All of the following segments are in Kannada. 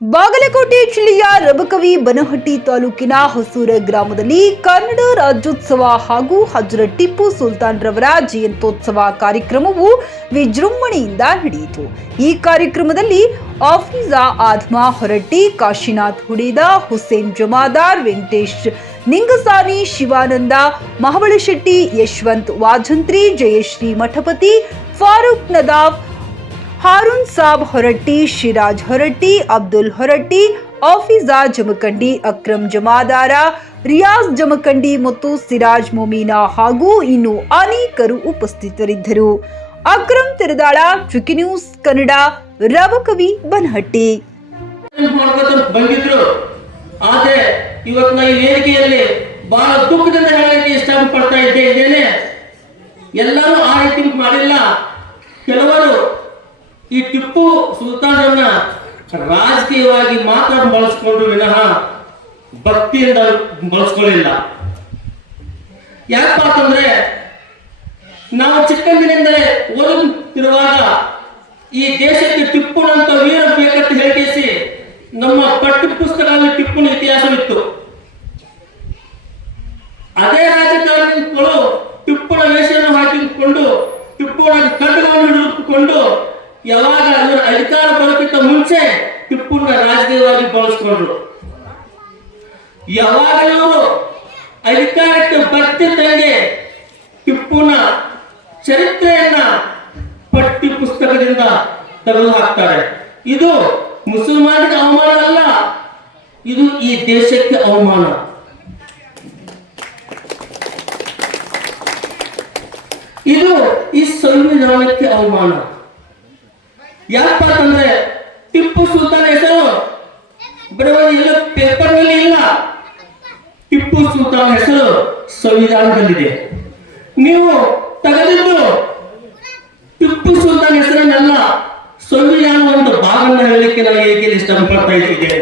ಬಾಗಲಕೋಟೆ ಜಿಲ್ಲೆಯ ರಬಕವಿ ಬನಹಟ್ಟಿ ತಾಲೂಕಿನ ಹೊಸೂರ ಗ್ರಾಮದಲ್ಲಿ ಕನ್ನಡ ರಾಜ್ಯೋತ್ಸವ ಹಾಗೂ ಹಜರತ್ ಟಿಪ್ಪು ಸುಲ್ತಾನ್ ರವರ ಜಯಂತ್ಯೋತ್ಸವ ಕಾರ್ಯಕ್ರಮವು ವಿಜೃಂಭಣೆಯಿಂದ ನಡೆಯಿತು. ಈ ಕಾರ್ಯಕ್ರಮದಲ್ಲಿ ಆಫೀಜಾ ಆದ್ಮಾ ಹೊರಟ್ಟಿ, ಕಾಶಿನಾಥ್ ಹುಡೇದ, ಹುಸೇನ್ ಜಮಾದಾರ್, ವೆಂಕಟೇಶ್ ನಿಂಗಸಾನಿ, ಶಿವಾನಂದ ಮಹಬಳಶೆಟ್ಟಿ, ಯಶವಂತ್ ವಾಜಂತ್ರಿ, ಜಯಶ್ರೀ ಮಠಪತಿ, ಫಾರೂಕ್ ನದಾಫ್, ಹಾರೂನ್ ಸಾಬ್ ಹೊರಟ್ಟಿ, ಶಿರಾಜ್ ಹೊರಟ್ಟಿ, ಅಬ್ದುಲ್ ಹೊರಟ್ಟಿ, ಆಫೀಜಾ ಜಮಖಂಡಿ, ಅಕ್ರಮ್ ಜಮಾದಾರ, ರಿಯಾಜ್ ಜಮಖಂಡಿ ಮತ್ತು ಸಿರಾಜ್ ಮೊಮೀನಾ ಹಾಗೂ ಇನ್ನು ಅನೇಕರು ಉಪಸ್ಥಿತರಿದ್ದರು. ಅಕ್ರಮ್ ತಿರದಾಳ, ಚುಕಿ ನ್ಯೂಸ್ ಕನ್ನಡ, ರಬಕವಿ ಬನಹಟ್ಟಿ. ಆದ್ರೆ ಇವತ್ತು ಈ ವೇದಿಕೆಯಲ್ಲಿ ಬಹಳ ದುಃಖದಿಂದ ಹೇಳಲಿಕ್ಕೆ ಇಷ್ಟಪಡ್ತಾ ಇದ್ದೇನೆ. ಎಲ್ಲರೂ ಆ ರೀತಿ ಮಾಡಿಲ್ಲ. ಕೆಲವರು ಈ ಟಿಪ್ಪು ಸುಲ್ತಾನರನ್ನ ರಾಜಕೀಯವಾಗಿ ಮಾತ್ರ ಬಳಸ್ಕೊಂಡ್ರು ವಿನಃ ಭಕ್ತಿಯಿಂದ ಬಳಸ್ಕೊಳ್ಳಿಲ್ಲ. ಯಾಕಪ್ಪ ಅಂತಂದ್ರೆ ನಾವು ಚಿಕ್ಕಂದಿನಿಂದಲೇ ಓದುತ್ತಿರುವಾಗ ಈ ದೇಶಕ್ಕೆ ಟಿಪ್ಪುನಂತ ವೀರ ಬೇಕಂತ ಹೇಳಿಸಿ ನಮ್ಮ ಪಠ್ಯ ಪುಸ್ತಕದಲ್ಲಿ ಟಿಪ್ಪುನ ಇತಿಹಾಸವಿತ್ತು. ಅದೇ ರಾಜಕಾರಣಿಗಳು ಟಿಪ್ಪುನ ವೇಷವನ್ನು ಹಾಕಿಕೊಂಡು ಟಿಪ್ಪುನ ಖಡ್ಗವನ್ನು ಹಿಡಿದುಕೊಂಡು ಯಾವಾಗ ಅದರ ಅಧಿಕಾರ ಬರೋಕ್ಕಿಂತ ಮುಂಚೆ ಟಿಪ್ಪುನ ರಾಜಕೀಯವಾಗಿ ಬಳಸ್ಕೊಂಡ್ರು. ಯಾವಾಗ ಇವರು ಅಧಿಕಾರಕ್ಕೆ ಬರ್ತಿದ್ದಂಗೆ ಟಿಪ್ಪುನ ಚರಿತ್ರೆಯನ್ನ ಪಠ್ಯ ಪುಸ್ತಕದಿಂದ ತೆಗೆದು ಹಾಕ್ತಾರೆ. ಇದು ಮುಸಲ್ಮಾನರಿಗೆ ಅವಮಾನ ಅಲ್ಲ, ಇದು ಈ ದೇಶಕ್ಕೆ ಅವಮಾನ. ಇದು ಈ ಸಂವಿಧಾನಕ್ಕೆ ಅವಮಾನ. ಯಾಕಪ್ಪ ಅಂತಂದ್ರೆ ಟಿಪ್ಪು ಸುಲ್ತಾನ್ ಹೆಸರು ಬರೀ ಎಲ್ಲ ಪೇಪರ್ ನಲ್ಲಿ ಇಲ್ಲ, ಟಿಪ್ಪು ಸುಲ್ತಾನ್ ಹೆಸರು ಸಂವಿಧಾನದಲ್ಲಿದೆ. ನೀವು ತೆಗೆದಿದ್ದು ಟಿಪ್ಪು ಸುಲ್ತಾನ್ ಹೆಸರನ್ನೆಲ್ಲ ಸಂವಿಧಾನ ಒಂದು ಭಾಗವನ್ನು ಹೇಳಲಿಕ್ಕೆ ನಾನು ಏಕೆ ಇಷ್ಟಪಡ್ತಾ ಇದ್ದೇನೆ.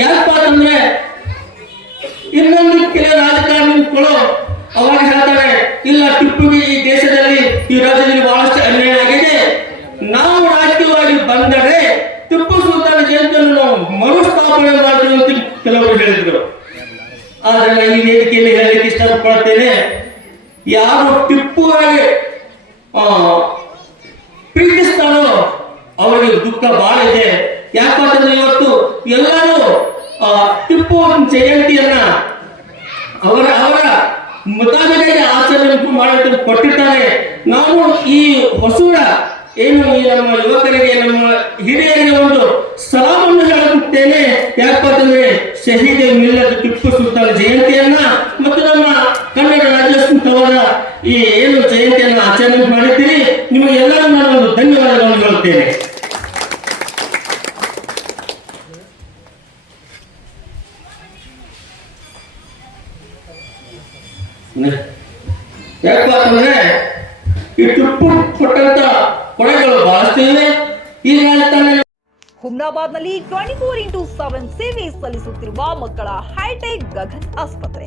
ಯಾಕಪ್ಪ ಅಂತಂದ್ರೆ ಇನ್ನೊಂದು ಕೆಲ ರಾಜಕಾರಣಿಗಳು ಅವಾಗ ಹೇಳ್ತಾರೆ, ಇಲ್ಲ ಟಿಪ್ಪುಗೆ ಈ ದೇಶದಲ್ಲಿ ಈ ರಾಜ್ಯದಲ್ಲಿ ಬಹಳಷ್ಟು ಅನ್ಯಾಯ ಆಗಿದೆ, ನಾವು ರಾಜಕೀಯವಾಗಿ ಬಂದರೆ ಟಿಪ್ಪು ಸುಲ್ತಾನ್ ಜಯಂತಿಯನ್ನು ನಾವು ಮರುಸ್ಥಾಪನೆ ಮಾಡ್ತೀವಿ ಅಂತ ಕೆಲವರು ಹೇಳಿದ್ರು. ಆದ್ರೆ ನಾನು ಈ ವೇದಿಕೆಯಲ್ಲಿ ಹೇಳಲಿಕ್ಕೆ ಇಷ್ಟಪಡ್ತೇನೆ, ಯಾರು ಟಿಪ್ಪುವಾಗಿ ಪ್ರೀತಿಸ್ತಾರೋ ಅವರಿಗೆ ದುಃಖ ಬಹಳ ಇದೆ. ಯಾಕಂತಂದ್ರೆ ಇವತ್ತು ಎಲ್ಲರೂ ಟಿಪ್ಪು ಜಯಂತಿಯನ್ನ ಅವರ ಮುತಾಬಿಗೆ ಆಚರಣೆ ಮಾಡಲು ಕೊಟ್ಟಿದ್ದಾರೆ. ನಾವು ಈ ಹೊಸೂರ ಏನು ಈ ನಮ್ಮ ಯುವಕರಿಗೆ, ನಮ್ಮ ಹಿರಿಯರಿಗೆ ಒಂದು ಸಲಾಮನ್ನು ಹೇಳುತ್ತೇನೆ. ಯಾಕಂತಂದ್ರೆ ಶಹೀದ್ ಮಿಲ್ಲತ್ ಟಿಪ್ಪು ಸುಲ್ತಾನ್ ಜಯಂತಿಯನ್ನ ಮತ್ತು ನಮ್ಮ ಕನ್ನಡ ರಾಜ್ಯೋತ್ಸವದ ಈ ಏನು ಜಯಂತಿಯನ್ನ ಆಚರಣೆ ಮಾಡಿದ್ದೀರಿ, ನಿಮಗೆಲ್ಲರೂ ನಾನು ಒಂದು ಧನ್ಯವಾದಗಳನ್ನು ಹೇಳುತ್ತೇನೆ. ಯಾಕಂದ್ರೆ ಈ ಟಿಪ್ಪು ಕೊಟ್ಟಂತ ಕೊಡೆಗಳು ಬಹಳಷ್ಟು ಇವೆ. ಈಗ ಹುಮ್ನಾಬಾದ್ನಲ್ಲಿ 24x7 ಸೇವೆ ಸಲ್ಲಿಸುತ್ತಿರುವ ಮಕ್ಕಳ ಹೈಟೆಕ್ ಗಗನ್ ಆಸ್ಪತ್ರೆ.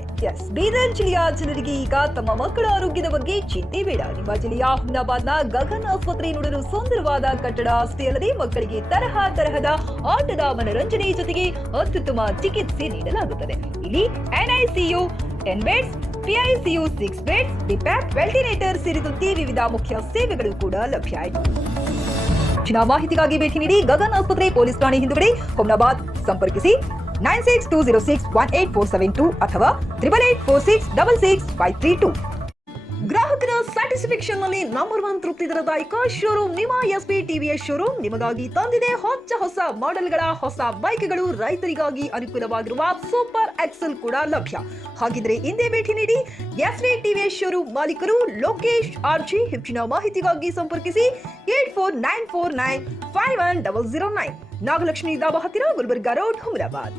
ಬೀದರ್ ಜಿಲ್ಲೆಯ ಜನರಿಗೆ ಈಗ ತಮ್ಮ ಮಕ್ಕಳ ಆರೋಗ್ಯದ ಬಗ್ಗೆ ಚಿಂತೆ ಬೇಡ. ನಿಮ್ಮ ಜಿಲ್ಲೆಯ ಹುಮ್ನಾಬಾದ್ನ ಗಗನ್ ಆಸ್ಪತ್ರೆ ನೋಡಲು ಸುಂದರವಾದ ಕಟ್ಟಡ ಅಷ್ಟೇ ಅಲ್ಲದೆ ಮಕ್ಕಳಿಗೆ ತರಹದ ಆಟದ ಮನರಂಜನೆ ಜೊತೆಗೆ ಅತ್ಯುತ್ತಮ ಚಿಕಿತ್ಸೆ ನೀಡಲಾಗುತ್ತದೆ. ಇಲ್ಲಿ NICU 10 ಬೆಡ್ಸ್, PICU 6 ಬೆಡ್ಸ್, ಡಿಪ್ಯಾಪ್, ವೆಂಟಿಲೇಟರ್ ಸೇರಿದಂತೆ ವಿವಿಧ ಮುಖ್ಯ ಸೇವೆಗಳು ಕೂಡ ಲಭ್ಯ. ಹೆಚ್ಚಿನ ಮಾಹಿತಿಗಾಗಿ ಭೇಟಿ ನೀಡಿ ಗಗನ್ ಆಸ್ಪತ್ರೆ, ಪೊಲೀಸ್ ಠಾಣೆ ಹಿಂದುಗಡೆ, ಹುಮ್ನಾಬಾದ್. ಸಂಪರ್ಕಿಸಿ 9620618472 ಅಥವಾ 8884666532. ಗ್ರಾಹಕರ ಸ್ಯಾಟಿಸ್ಫ್ಯಾಕ್ಷನ್ ನಲ್ಲಿ ನಂಬರ್ 1 ತೃಪ್ತಿ ದರದಾಯಕ ಶೋರೂಮ್ ನಿಮ್ಮ SP TVS ಶೋರೂಮ್ ನಿಮಗಾಗಿ ತಂದಿದೆ ಹೊಸ ಮಾಡೆಲ್ಗಳ ಹೊಸ ಬೈಕ್ಗಳು. ರೈತರಿಗಾಗಿ ಅನುಕೂಲವಾಗಿರುವ ಸೂಪರ್ ಎಕ್ಸೆಲ್ ಕೂಡ ಲಭ್ಯ. ಹಾಗಿದ್ರೆ ಹಿಂದೆ ಭೇಟಿ ನೀಡಿ SP TVS ಶೋರೂಮ್ ಮಾಲೀಕರು ಲೋಕೇಶ್ RG. ಹೆಚ್ಚಿನ ಮಾಹಿತಿಗಾಗಿ ಸಂಪರ್ಕಿಸಿ 8494951009. ನಾಗಲಕ್ಷ್ಮಿ ದಾಬಾ ಹತ್ತಿರ, ಗುಲ್ಬರ್ಗಾ ರೋಡ್, ಹುಮ್ನಾಬಾದ್.